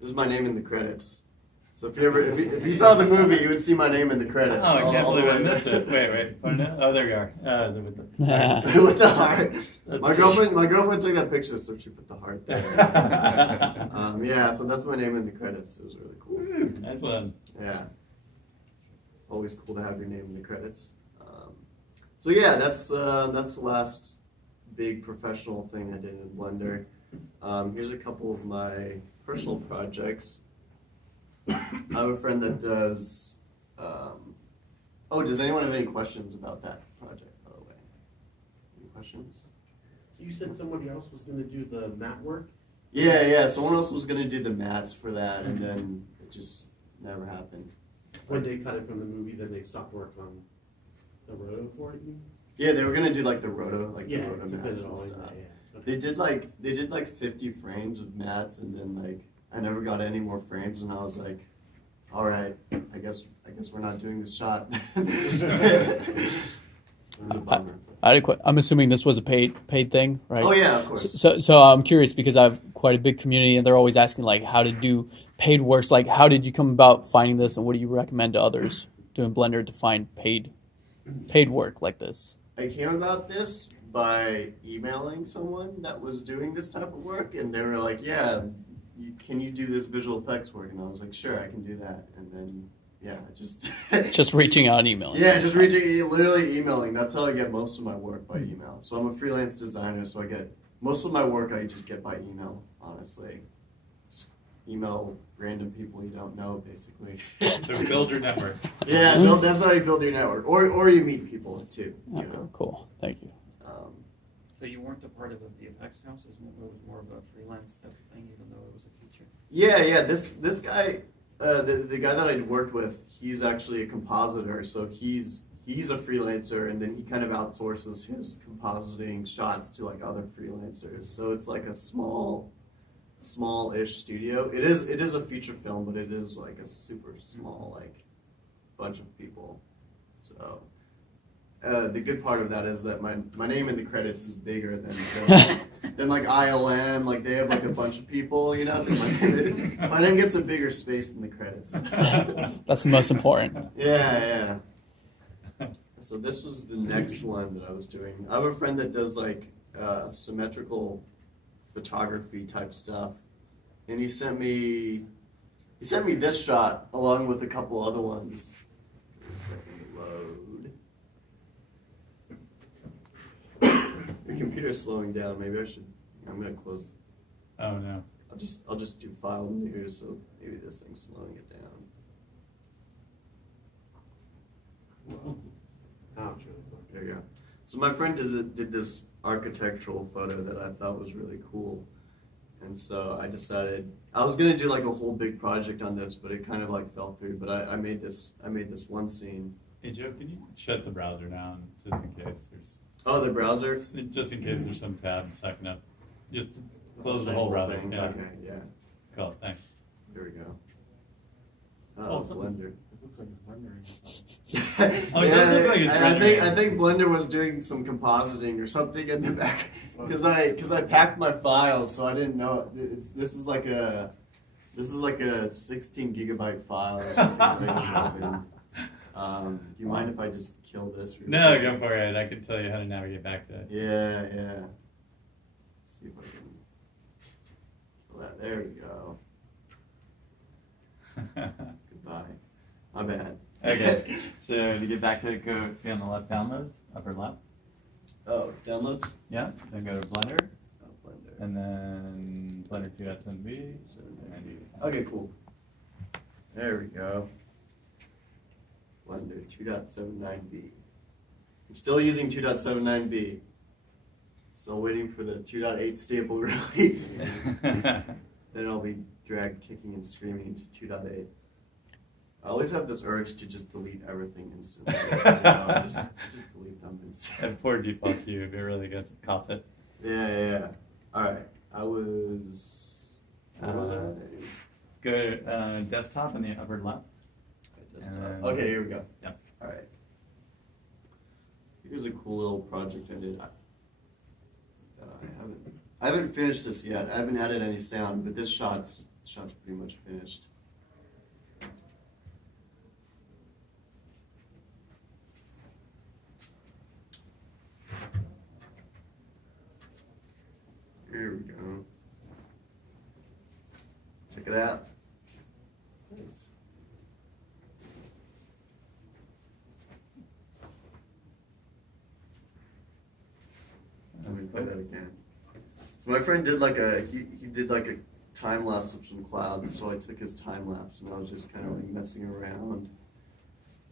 This is my name in the credits. So if you saw the movie, you would see my name in the credits. Oh, I can't all the believe I way missed there. it. Wait. Oh, there you are. With the heart. My girlfriend took that picture, so she put the heart there. Yeah, so that's my name in the credits. It was really cool. Nice one. Yeah. Always cool to have your name in the credits. So yeah, that's the last big professional thing I did in Blender. Here's a couple of my personal projects. I have a friend that does. Does anyone have any questions about that project? By the way, any questions? You said somebody else was going to do the mat work? Yeah. Someone else was going to do the mats for that, and then it just never happened. When they cut it from the movie, then they stopped work on the roto for it. Yeah, they were gonna do like the roto, To the roto fit mats it and all in stuff. that, yeah. Okay. They did like 50 frames of mats, and then like I never got any more frames, and I was like, all right, I guess we're not doing this shot. It was a bummer. I'm assuming this was a paid thing, right? Oh yeah, of course. So I'm curious because I have quite a big community, and they're always asking like how to do paid works. Like, how did you come about finding this, and what do you recommend to others doing Blender to find paid work like this? I came about this by emailing someone that was doing this type of work, and they were like, "Yeah, can you do this visual effects work?" And I was like, "Sure, I can do that." And then Just reaching out and emailing. Yeah, literally emailing. That's how I get most of my work, by email. So I'm a freelance designer, so I get most of my work I just get by email, honestly. Just email random people you don't know, basically. So build your network. Yeah, that's how you build your network. Or you meet people, too. Okay, cool. Thank you. So you weren't a part of a VFX house? It was more of a freelance type of thing, even though it was a feature? Yeah. This guy, the guy that I worked with, he's actually a compositor, so he's a freelancer, and then he kind of outsources his compositing shots to like other freelancers. So it's like a small-ish studio. It is a feature film, but it is like a super small like bunch of people. So the good part of that is that my name in the credits is bigger than like ILM. Like they have like a bunch of people, So my name gets a bigger space in the credits. That's the most important. Yeah. So this was the next one that I was doing. I have a friend that does like symmetrical photography type stuff, and he sent me this shot along with a couple other ones. Load. The computer's slowing down. Maybe I'm gonna close. Oh no. I'll just do file new, so maybe this thing's slowing it down. Ouch. There you go. So my friend did this architectural photo that I thought was really cool, and so I decided I was gonna do like a whole big project on this, but it kind of like fell through. But I made this one scene. Hey Joe, can you shut the browser down just in case there's... Oh, the browser? Just in case there's some tab sucking up. Just close the That whole browser. thing? Yeah. Okay, yeah. Cool, thanks. There we go. Also, Blender. It looks like it's Blender. Oh, it does look like it's I think Blender was doing some compositing or something in the back because I packed my files, so I didn't know this is like a 16 gigabyte file or something that I just opened. Do you mind if I just kill this? No, quick? go for it. I can tell you how to navigate back to it. Yeah. Let's see if I can kill that. There we go. Goodbye. My bad. Okay, so to get back to it, go see on the left, downloads, upper left. Oh, downloads? Yeah, then go to Blender, Oh, Blender. and then Blender 2.7b. Okay, cool. There we go. Blender 2.79b. I'm still using 2.79b. Still waiting for the 2.8 stable release. Then I'll be drag kicking and screaming into 2.8. I always have this urge to just delete everything instantly. Just delete them instantly. And poor default queue, if it really gets caught it. Yeah. All right. Where was I? Go desktop in the upper left. Okay, here we go. Yeah. All right. Here's a cool little project I did. I haven't finished this yet. I haven't added any sound, but this shot's shop's pretty much finished. Here we go. Check it out. Nice. Let me play that again. My friend did like he did like a time lapse of some clouds, so I took his time lapse and I was just kind of like messing around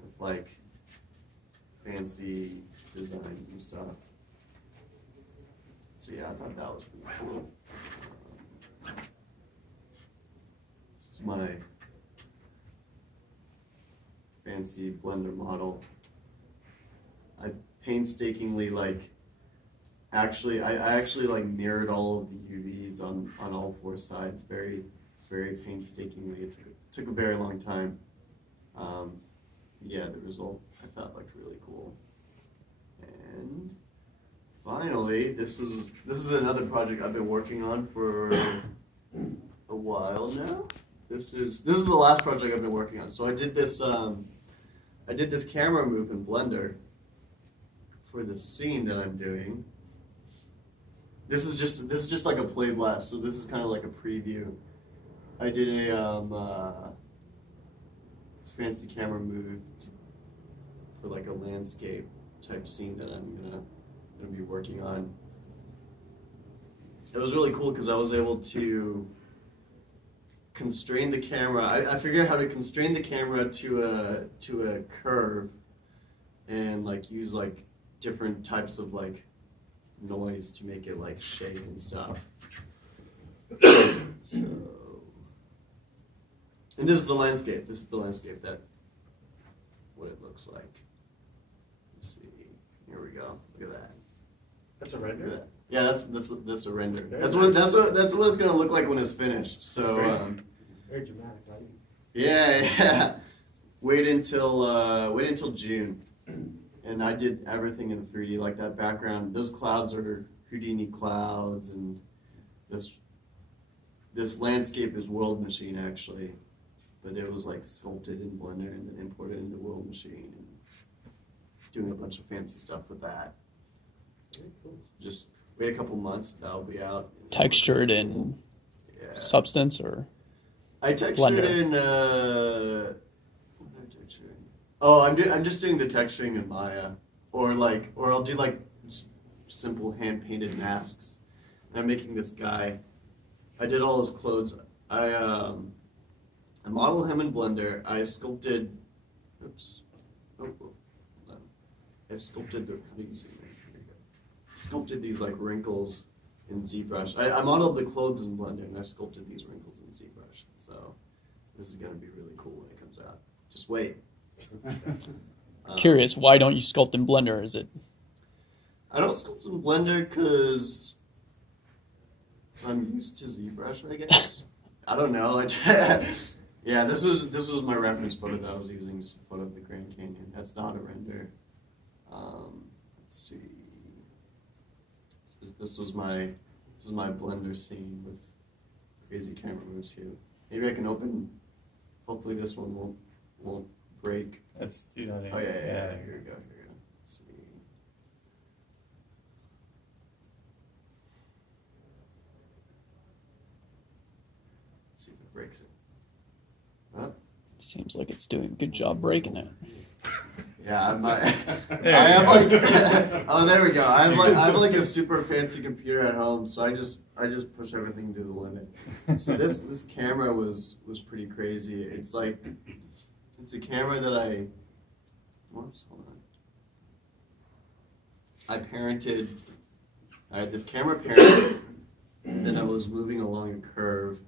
with like fancy designs and stuff. So yeah, I thought that was pretty cool. This is my fancy Blender model. I painstakingly I actually like mirrored all of the UVs on all four sides very, very painstakingly. It took a very long time. Yeah, the result I thought looked really cool. And finally, this is another project I've been working on for a while now. This is the last project I've been working on. So I did this camera move in Blender for the scene that I'm doing. This is just like a play blast, so this is kind of like a preview. I did this fancy camera move for like a landscape type scene that I'm gonna be working on. It was really cool because I was able to constrain the camera. I figured out how to constrain the camera to a curve and like use like different types of like noise to make it like shake and stuff. So, and this is the landscape. This is the landscape that what it looks like. Let's see. Here we go. Look at that. That's a Look at render? that. Yeah, that's a render. Very That's nice. what it's gonna look like when it's finished. So Very dramatic, right? yeah. Wait until June. And I did everything in 3D, like that background. Those clouds are Houdini clouds, and this landscape is World Machine actually, but it was like sculpted in Blender and then imported into World Machine, and doing a bunch of fancy stuff with that. Very cool. Just wait a couple months, that'll be out. Textured in Yeah. Substance or I textured Blender. in. What did I texture in? Oh, I'm just doing the texturing in Maya, or I'll do like simple hand painted masks. And I'm making this guy. I did all his clothes. I modeled him in Blender. I sculpted. Oops. Oh, hold on. I sculpted the. How do you say that? Here we go. Sculpted these like wrinkles in ZBrush. I modeled the clothes in Blender and I sculpted these wrinkles in ZBrush. So this is gonna be really cool when it comes out. Just wait. Curious, why don't you sculpt in Blender? Is it I don't sculpt in Blender because I'm used to ZBrush, I guess. I don't know. Yeah, this was my reference photo that I was using, just a photo of the Grand Canyon. That's not a render. Let's see. This was my Blender scene with crazy camera moves here. Maybe I can open. Hopefully this one won't break. That's 2.8. Oh yeah. Here we go. Let's see. See if it breaks it. Huh? seems like it's doing a good job breaking it. Yeah, I have like oh, there we go. I have like a super fancy computer at home, so I just push everything to the limit. So this camera was pretty crazy. It's a camera that whoops, hold on. I parented. I had this camera parent, then I was moving along a curve,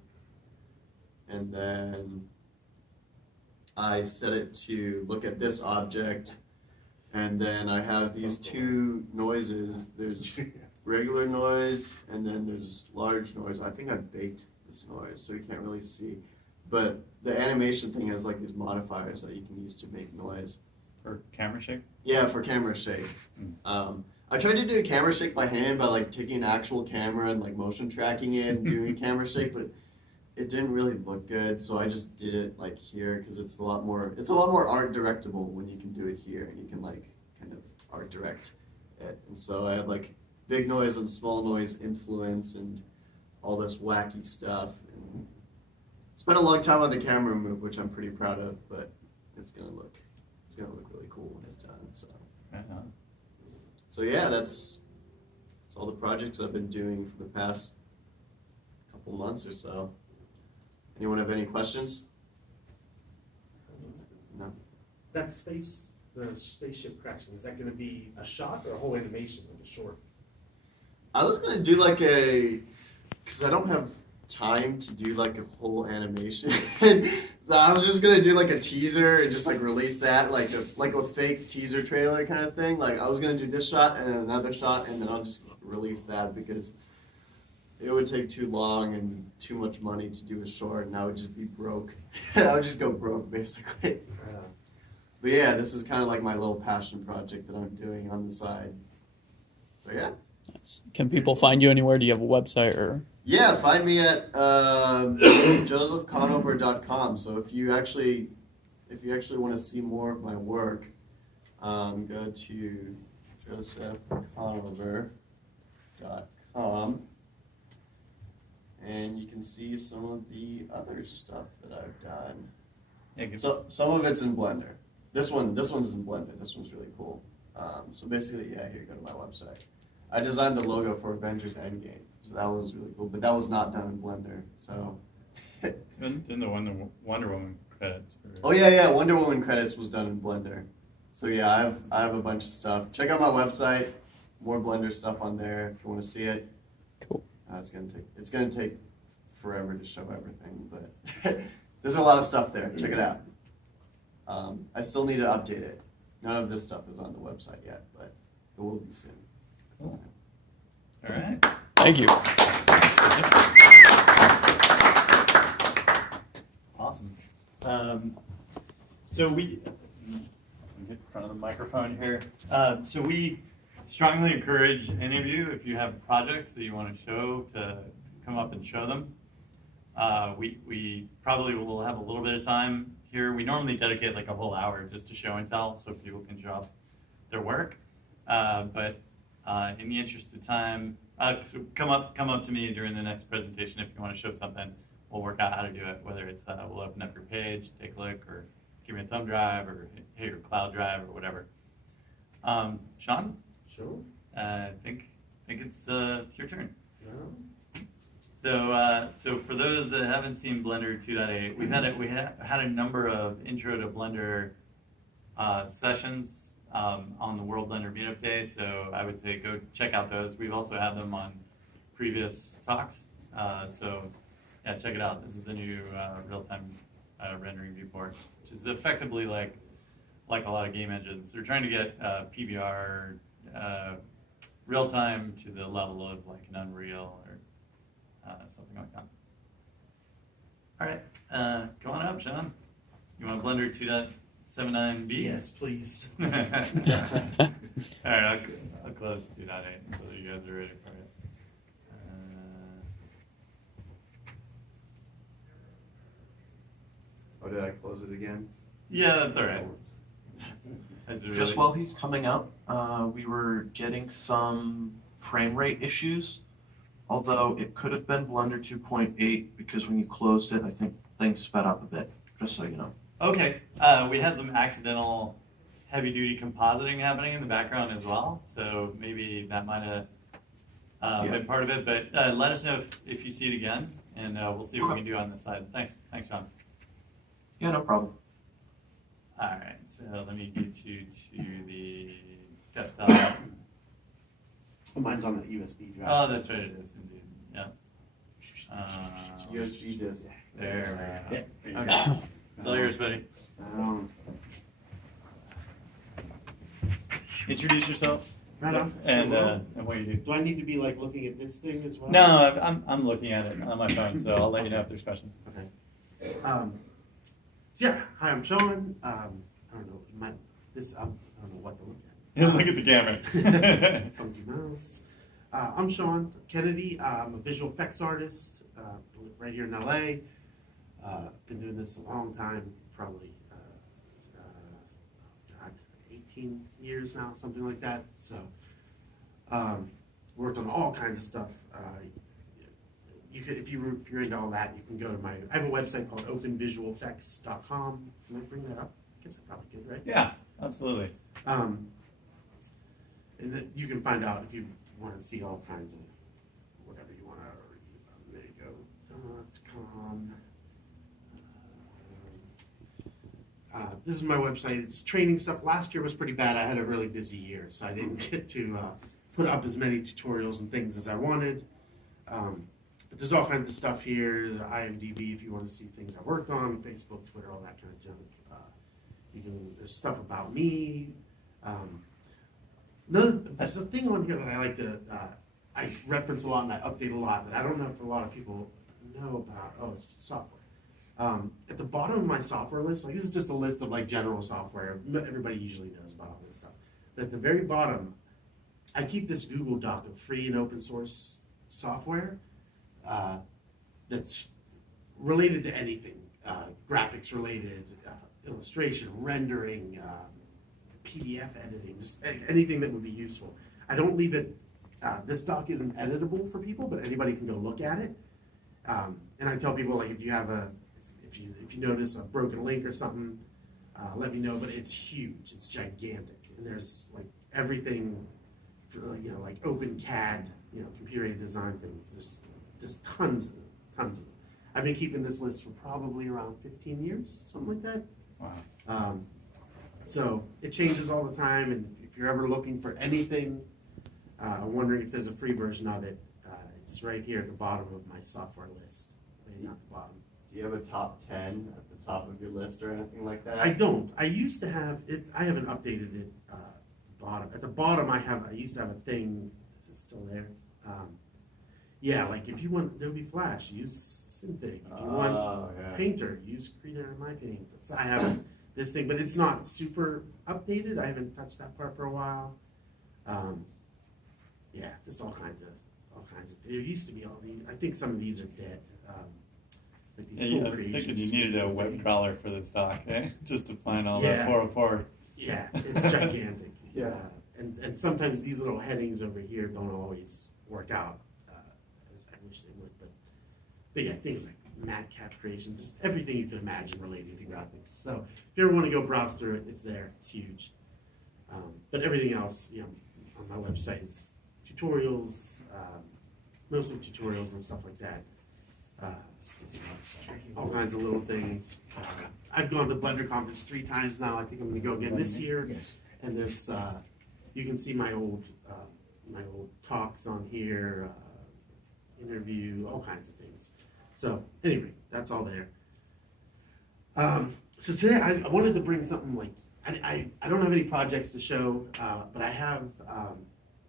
and then I set it to look at this object, and then I have these two noises. There's regular noise, and then there's large noise. I think I baked this noise, so you can't really see. But the animation thing has like these modifiers that you can use to make noise. For camera shake? Yeah, for camera shake. I tried to do a camera shake by hand by like taking an actual camera and like motion tracking it and doing camera shake, but it didn't really look good, so I just did it like here because it's a lot more art directable when you can do it here and you can like kind of art direct it. And so I had like big noise and small noise influence and all this wacky stuff. And spent a long time on the camera move, which I'm pretty proud of, but it's gonna look really cool when it's done. So Right on. so yeah, that's all the projects I've been doing for the past couple months or so. Anyone have any questions? No. That the spaceship crashing, is that going to be a shot or a whole animation, like a short? I was gonna do like because I don't have time to do like a whole animation. So I was just gonna do like a teaser and just like release that like a fake teaser trailer kind of thing. Like I was gonna do this shot and another shot and then I'll just release that because it would take too long and too much money to do a short and I would just be broke. I would just go broke basically. But yeah, this is kind of like my little passion project that I'm doing on the side. So yeah. Nice. Can people find you anywhere? Do you have a website or? Yeah, find me at josephconover.com. So if you actually want to see more of my work, go to josephconover.com, and you can see some of the other stuff that I've done. Yeah, good. So some of it's in Blender. This one's in Blender. This one's really cool. So basically, yeah, here, go to my website. I designed the logo for Avengers Endgame, so that was really cool. But that was not done in Blender, so. Then the Wonder Woman credits. Oh yeah, Wonder Woman credits was done in Blender. So yeah, I have a bunch of stuff. Check out my website. More Blender stuff on there if you want to see it. Cool. It's gonna take forever to show everything, but there's a lot of stuff there. Check it out. I still need to update it. None of this stuff is on the website yet, but it will be soon. Cool. All right. Thank you. Awesome. So we get in front of the microphone here. So we strongly encourage any of you, if you have projects that you want to show, to come up and show them. We probably will have a little bit of time here. We normally dedicate like a whole hour just to show and tell, so people can show off their work. But in the interest of time, so come up to me during the next presentation if you want to show something. We'll work out how to do it, whether it's we'll open up your page, take a look, or give me a thumb drive, or hit your cloud drive, or whatever. Sean? Sure. I think it's your turn. Yeah. So for those that haven't seen Blender 2.8, we had a number of intro to Blender sessions on the World Blender Meetup Day. So I would say go check out those. We've also had them on previous talks. So yeah, check it out. This is the new real-time rendering viewport, which is effectively like a lot of game engines. They're trying to get PBR real-time to the level of like an Unreal or something like that. All right, go on up, Sean. You want Blender 2.79b? Yes, please. All right, I'll close 2.8 until you guys are ready for it. Oh, did I close it again? Yeah, that's all right. Just while he's coming up, we were getting some frame rate issues, although it could have been Blender 2.8 because when you closed it, I think things sped up a bit, just so you know. Okay, we had some accidental heavy-duty compositing happening in the background as well, so maybe that might have been part of it, but let us know if you see it again, and we'll see what we can do on this side. Thanks, Sean. Yeah, no problem. All right, so let me get you to the desktop. Mine's on the USB drive. Oh, that's right, it is indeed. Yeah. USB disk. There. Yeah. Okay. It's all yours, buddy. Introduce yourself. Right on. And Sure. and what you do. Do I need to be like looking at this thing as well? No, I'm looking at it on my phone, so I'll let you know if there's questions. Okay. So yeah, hi, I'm Sean. I don't know. I don't know what to look at. Look at the camera. Funky mouse. I'm Sean Kennedy. I'm a visual effects artist. Live right here in LA. Been doing this a long time, probably God, 18 years now, something like that. So worked on all kinds of stuff. You could, if you're into all that, you can go to I have a website called openvisualeffects.com. Can I bring that up? I guess I probably could, right? Yeah, absolutely. And then you can find out if you want to see all kinds of whatever you want to review. There you go. .com. This is my website. It's training stuff. Last year was pretty bad. I had a really busy year, so I didn't get to put up as many tutorials and things as I wanted. But there's all kinds of stuff here. The IMDb, if you want to see things I worked on, Facebook, Twitter, all that kind of junk. There's stuff about me. There's a thing on here that I like to, I reference a lot and I update a lot that I don't know if a lot of people know about. Oh, it's software. At the bottom of my software list, like this is just a list of like general software. Everybody usually knows about all this stuff. But at the very bottom, I keep this Google Doc of free and open source software that's related to anything, graphics related, illustration, rendering, PDF editing, just anything that would be useful. I don't leave it, this doc isn't editable for people, but anybody can go look at it. And I tell people, like, if you have if you notice a broken link or something, let me know, but it's huge, it's gigantic. And there's like everything, for, like OpenCAD, computer-aided design things. There's just tons of them. I've been keeping this list for probably around 15 years, something like that. Wow. So it changes all the time, and if you're ever looking for anything, wondering if there's a free version of it, it's right here at the bottom of my software list. Maybe not the bottom. Do you have a top 10 at the top of your list or anything like that? I don't. I used to have it. I haven't updated it. Bottom. At the bottom, I used to have a thing. Is it still there? Yeah, like if you want Adobe Flash, use Synfig. If you want Painter, use Creator in my Paint. So I have this thing, but it's not super updated. I haven't touched that part for a while. Yeah, just all kinds of. There used to be all these. I think some of these are dead. Like these full I was thinking creations. you needed a web crawler for this doc, eh? Just to find all Yeah. that 404. Yeah, it's gigantic. Yeah. And sometimes these little headings over here don't always work out as I wish they would. But yeah, things like madcap creation, just everything you can imagine relating to graphics. So if you ever want to go browse through it, it's there. It's huge. But everything else, on my website is tutorials, mostly tutorials and stuff like that. All kinds of little things. I've gone to Blender conference 3 times now. I think I'm going to go again this year. Yes. And there's, you can see my old talks on here, interview, all kinds of things. So anyway, that's all there. So today I wanted to bring something like, I don't have any projects to show, but I have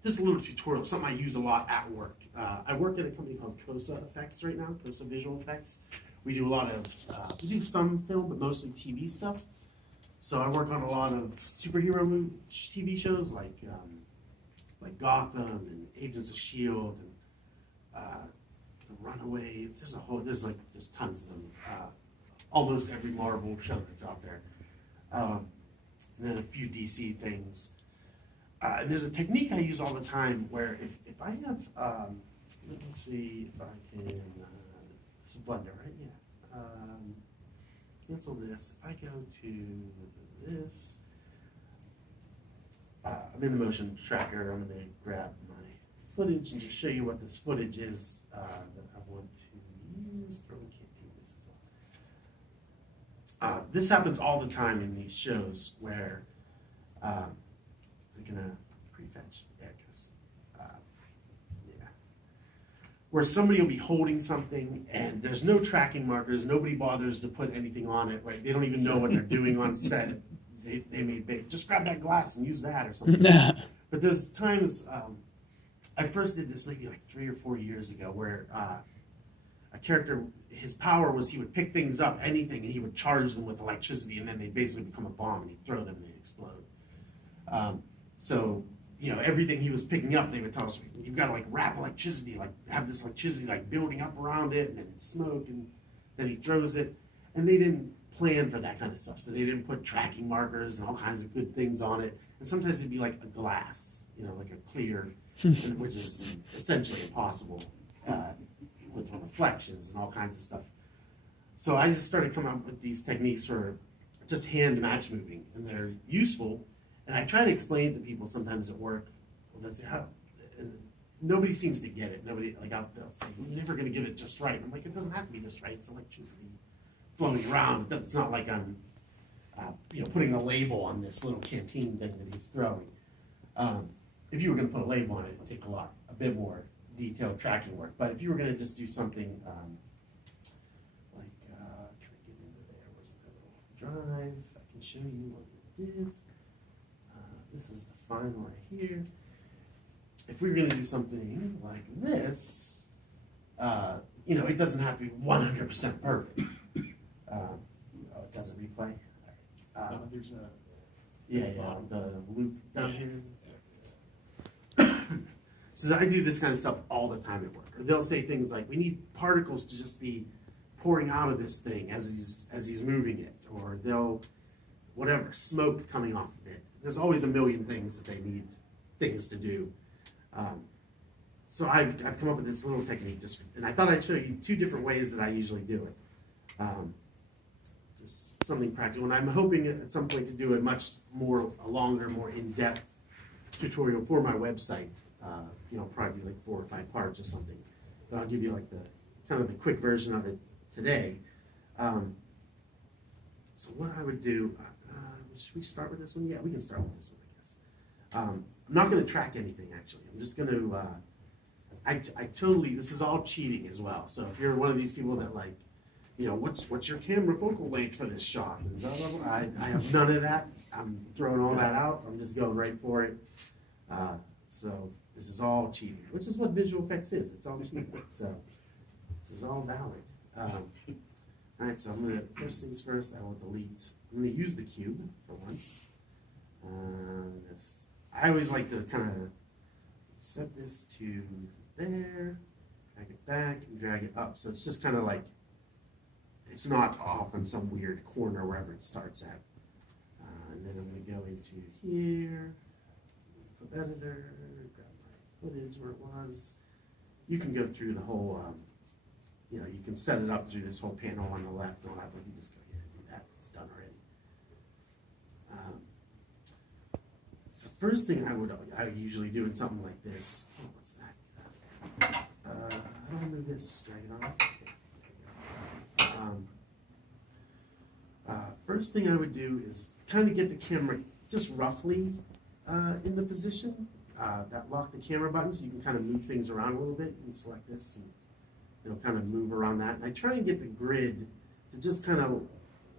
just a little tutorial, something I use a lot at work. I work at a company called Cosa Effects right now, Cosa Visual Effects. We do a lot of, we do some film, but mostly TV stuff. So I work on a lot of superhero TV shows like Gotham and Agents of S.H.I.E.L.D. and The Runaways. There's like just tons of them. Almost every Marvel show that's out there. And then a few DC things. There's a technique I use all the time where if I have, let me see if I can, this is Blender, right? Yeah. Cancel this. If I go to this, I'm in the motion tracker. I'm going to grab my footage and just show you what this footage is that I want to use. This happens all the time in these shows where, is it going to prefetch? There it goes. Yeah. Where somebody will be holding something and there's no tracking markers, nobody bothers to put anything on it, right? They don't even know what they're doing on set. They may just grab that glass and use that or something. But there's times, I first did this maybe like 3 or 4 years ago where a character, his power was he would pick things up, anything, and he would charge them with electricity, and then they'd basically become a bomb, and he'd throw them and they'd explode. So everything he was picking up, they would tell us, you've got to like wrap electricity, like have this electricity like building up around it and then smoke, and then he throws it. And they didn't plan for that kind of stuff. So they didn't put tracking markers and all kinds of good things on it. And sometimes it'd be like a glass, like a clear, which is essentially impossible with reflections and all kinds of stuff. So I just started coming up with these techniques for just hand match moving, and they're useful. And I try to explain to people sometimes at work. Well, they'll say, "How?" And nobody seems to get it. Nobody they'll say, "We're never going to get it just right." And I'm like, it doesn't have to be just right. It's electricity flowing around. It's not like I'm, putting a label on this little canteen thing that he's throwing. If you were going to put a label on it, it'd take a bit more detailed tracking work. But if you were going to just do something like, can I get into there? Where's the little drive? I can show you what it is. This is the final right here. If we were going to do something like this, it doesn't have to be 100% perfect. It doesn't replay. There's a The loop down here. So I do this kind of stuff all the time at work. Or they'll say things like, "We need particles to just be pouring out of this thing as he's moving it," or they'll smoke coming off of it. There's always a million things that they need things to do. So I've come up with this little technique and I thought I'd show you two different ways that I usually do it. Just something practical, and I'm hoping at some point to do a longer, more in-depth tutorial for my website. Probably like 4 or 5 parts or something. But I'll give you like the quick version of it today. So what I would do, should we start with this one? Yeah, we can start with this one, I guess. I'm not going to track anything, actually. I'm just going to, this is all cheating as well. So if you're one of these people that like, what's your camera focal length for this shot? And blah, blah, blah. I have none of that. I'm throwing all that out. I'm just going right for it. So this is all cheating, which is what visual effects is. It's all cheating. So this is all valid. All right, so first things first, I will delete. I'm going to use the cube for once. I always like to kind of set this to there, drag it back, and drag it up. So it's just kind of like, it's not off in some weird corner wherever it starts at. And then I'm going to go into here, flip editor, grab my footage where it was. You can go through the whole, you can set it up through this whole panel on the left and all that, but you just go here and do that. It's done already. So first thing I usually do in something like this, what's that? I don't remove this, just drag it on. First thing I would do is kind of get the camera just roughly in the position that lock the camera button, so you can kind of move things around a little bit. You can select this and it'll kind of move around that. And I try and get the grid to just kind of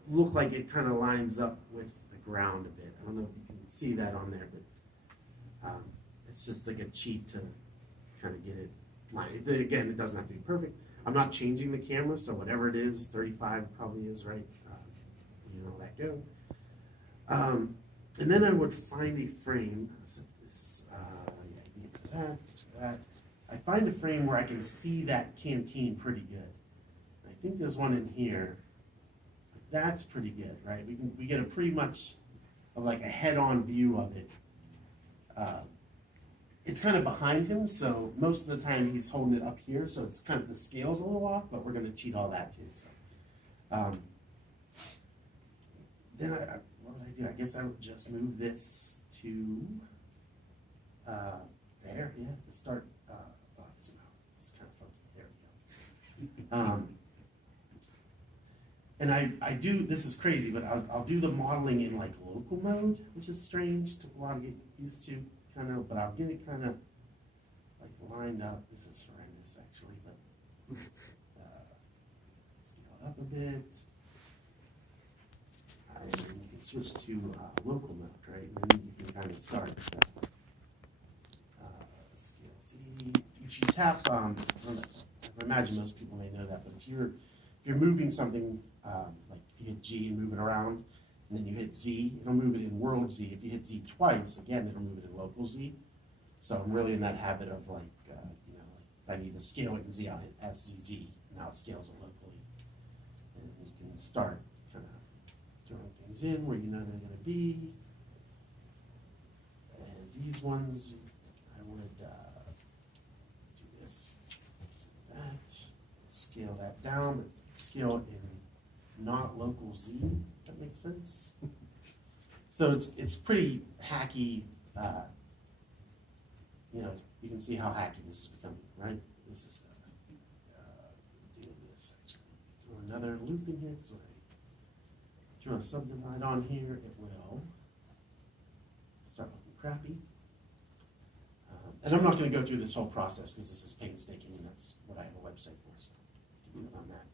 look like it kind of lines up with the ground a bit. I don't know if you can see that on there, but it's just like a cheat to kind of get it lined. Again, it doesn't have to be perfect. I'm not changing the camera, so whatever it is, 35 probably is right. Let go. And then I would find a frame. Set this, that. I find a frame where I can see that canteen pretty good. I think there's one in here. That's pretty good, right? We get a pretty much of like a head-on view of it. It's kind of behind him, so most of the time he's holding it up here, so it's kind of the scale's a little off, but we're going to cheat all that too. So then what would I do? I guess I would just move this to there. Yeah, to start. This mouth is kind of funky. There we go. And I do, this is crazy, but I'll do the modeling in like local mode, which is strange to a lot of get used to, kind of, but I'll get it kind of like lined up. This is horrendous actually, but scale it up a bit. And then you can switch to local mode, right? And then you can kind of start. So, scale Z. If you tap, I imagine most people may know that, but if you're moving something, like if you hit G and move it around, and then you hit Z, it'll move it in world Z. If you hit Z twice, again, it'll move it in local Z. So I'm really in that habit of like, you know, if I need to scale it in Z, I'll hit SZZ. Now it scales it locally. And you can start kind of throwing things in where you know they're going to be. And these ones, I would do this, that, scale that down, but scale it in not local Z, if that makes sense. So it's pretty hacky. You know, you can see how hacky this is becoming, right? This is do this actually. Throw another loop in here because when I throw a subdivide on here, it will start looking crappy. And I'm not going to go through this whole process because this is painstaking, and that's what I have a website for. So you can do it on that.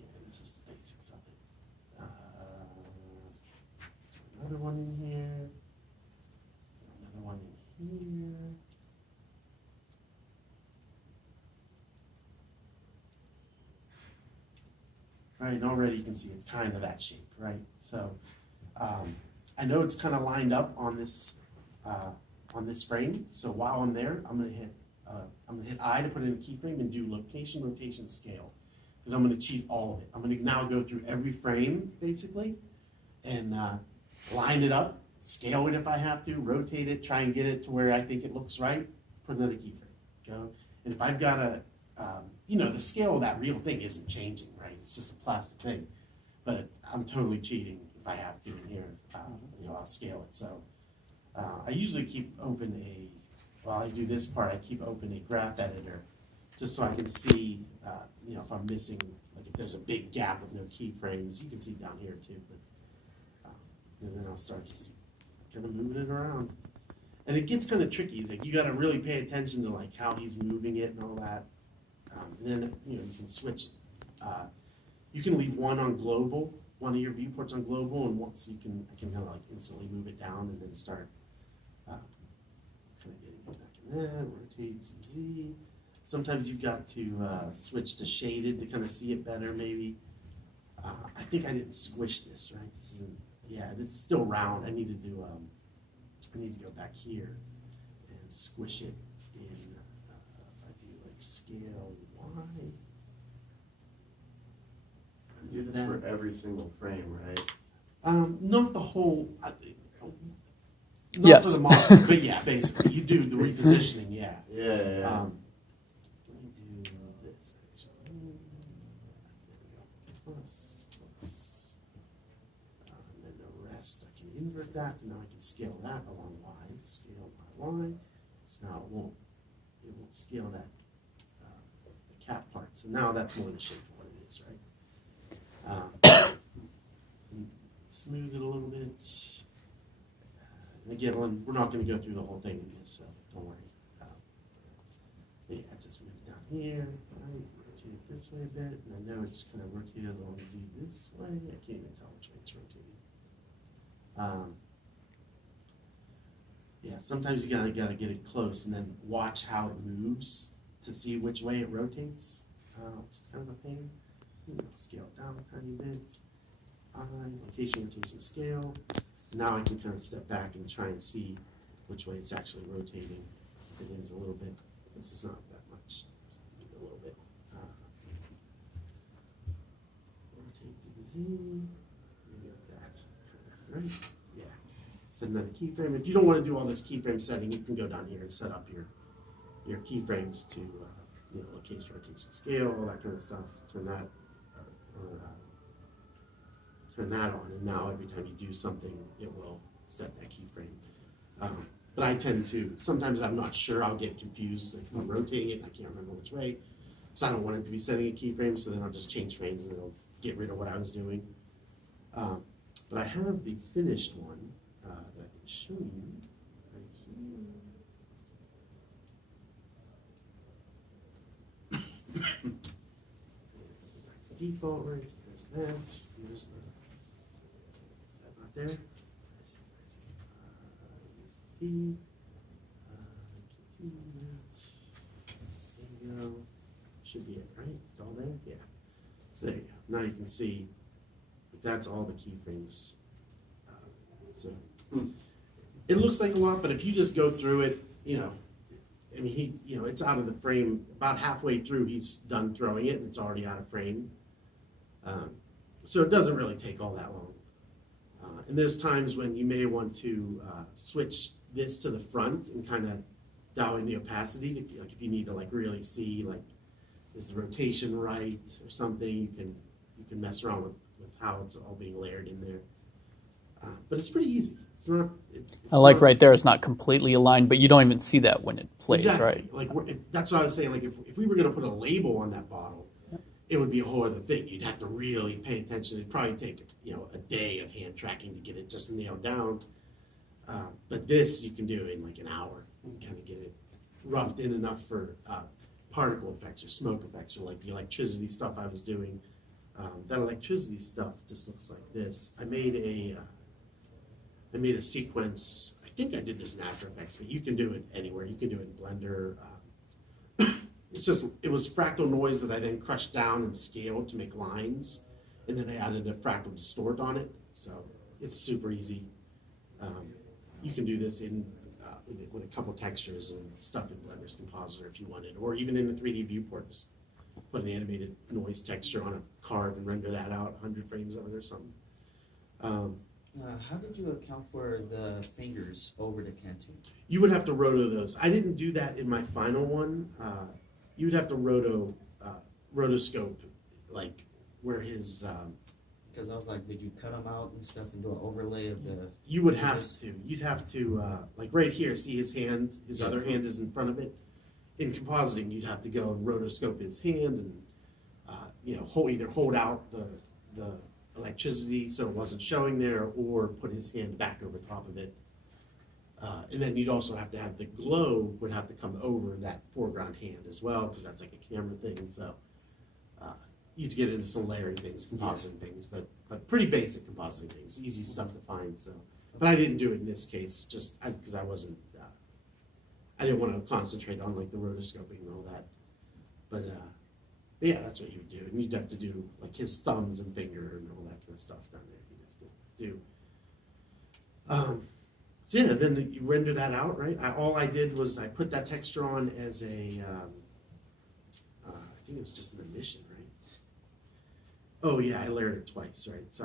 Yeah, this is the basics of it. Another one in here. Another one in here. Right, and already you can see it's kind of that shape, right? So I know it's kind of lined up on this frame. So while I'm there, I'm gonna hit I to put in a keyframe and do location, rotation, scale, because I'm gonna cheat all of it. I'm gonna now go through every frame basically and line it up, scale it if I have to, rotate it, try and get it to where I think it looks right. Put another keyframe. Go, and if I've got a you know, the scale of that real thing isn't changing, right? It's just a plastic thing. But I'm totally cheating if I have to in here. You know, I'll scale it. So I usually keep open while I do this part, I keep open a graph editor just so I can see, you know, if I'm missing, like if there's a big gap with no keyframes, you can see down here too. But and then I'll start just kind of moving it around. And it gets kind of tricky. It's like you got to really pay attention to like how he's moving it and all that. And then you know you can switch. You can leave one on global, one of your viewports on global, and once I can kind of like instantly move it down and then start kind of getting it back in there. Rotate some Z. Sometimes you've got to switch to shaded to kind of see it better. Maybe. I think I didn't squish this right. This isn't. Yeah, it's still round. I need to do. I need to go back here and squish it in. If I do like scale Y. You do this for every single frame, right? Not the whole. Not Yes. for the model, but yeah, basically you do the repositioning. Yeah. Yeah. Let me do this actually. There we go. Plus. And then the rest I can invert that, and now I can scale that along Y. Scale by Y. So now it won't scale that the cap part. So now that's more the shape of what it is, right? Smooth it a little bit. And again, we're not going to go through the whole thing in this, so don't worry. Yeah, just move it down here, right? Rotate it this way a bit, and I know it's kind of rotated along Z this way. I can't even tell which way it's rotating. Yeah, sometimes you gotta get it close and then watch how it moves to see which way it rotates, which is kind of a pain. Scale it down a tiny bit. Location, rotation, scale. Now I can kind of step back and try and see which way it's actually rotating. It is a little bit. This is not that much. Just a little bit. Rotate to the Z. Maybe like that. Right? Yeah. Set another keyframe. If you don't want to do all this keyframe setting, you can go down here and set up your keyframes to you know, location, rotation, scale, all that kind of stuff. Turn that on, and now every time you do something, it will set that keyframe. But I tend to, sometimes I'm not sure, I'll get confused. Like if I'm rotating it and I can't remember which way, so I don't want it to be setting a keyframe, so then I'll just change frames and it'll get rid of what I was doing. But I have the finished one that I can show you right here. Default rates, there's that. Here's the. Is that not there? There's D. Continue that. There you go. Should be it, right? Is it all there? Yeah. So there you go. Now you can see that that's all the keyframes. So It looks like a lot, but if you just go through it, I mean, it's out of the frame. About halfway through, he's done throwing it, and it's already out of frame. So it doesn't really take all that long. And there's times when you may want to switch this to the front and kind of dial in the opacity. If you need to really see is the rotation right or something, you can mess around with how it's all being layered in there. But it's pretty easy. It's not. It's I like not, right there. It's not completely aligned, but you don't even see that when it plays, exactly. right? That's what I was saying. If we were going to put a label on that bottle, it would be a whole other thing. You'd have to really pay attention. It'd probably take a day of hand tracking to get it just nailed down. But this you can do in an hour and kind of get it roughed in enough for particle effects or smoke effects or the electricity stuff I was doing. That electricity stuff just looks like this. I made a sequence. I think I did this in After Effects, but you can do it anywhere. You can do it in Blender. It was fractal noise that I then crushed down and scaled to make lines, and then I added a fractal distort on it. So it's super easy. You can do this with a couple textures and stuff in Blender's Compositor if you wanted, or even in the 3D viewport, just put an animated noise texture on a card and render that out 100 frames of it or something. How did you account for the fingers over decanting? You would have to roto those. I didn't do that in my final one. You would have to rotoscope, where his. Because I was like, did you cut them out and stuff and do an overlay of the? You would have to. You'd have to, right here, see his hand, his other hand is in front of it. In compositing, you'd have to go and rotoscope his hand and, either hold out the electricity so it wasn't showing there, or put his hand back over top of it. And then you'd also have to have the glow would have to come over that foreground hand as well, because that's like a camera thing. So you'd get into some layering things, compositing things, but pretty basic compositing things, easy stuff to find. So, but I didn't do it in this case just because I wasn't. I didn't want to concentrate on the rotoscoping and all that. But yeah, that's what you would do, and you'd have to do his thumbs and finger and all that kind of stuff down there. You'd have to do. So yeah, then you render that out, right? All I did was I put that texture on as a, I think it was just an emission, right? Oh yeah, I layered it twice, right? So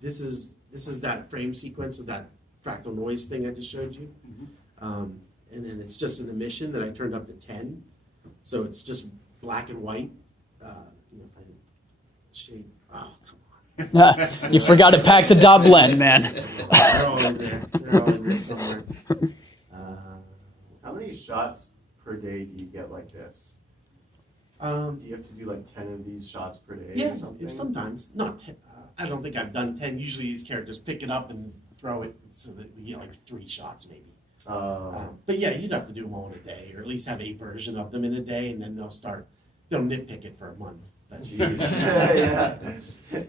this is that frame sequence of that fractal noise thing I just showed you, and then it's just an emission that I turned up to 10, so it's just black and white. If I shade, oh come on. You forgot to pack the dot blend, man. They're all in there. They're all in there somewhere. How many shots per day do you get like this? Do you have to do 10 of these shots per day Yeah, or something? sometimes. Not 10. I don't think I've done 10. Usually these characters pick it up and throw it so that we get 3 shots maybe. But yeah, you'd have to do them all in a day, or at least have a version of them in a day, and then they'll nitpick it for a month. Jeez. Yeah.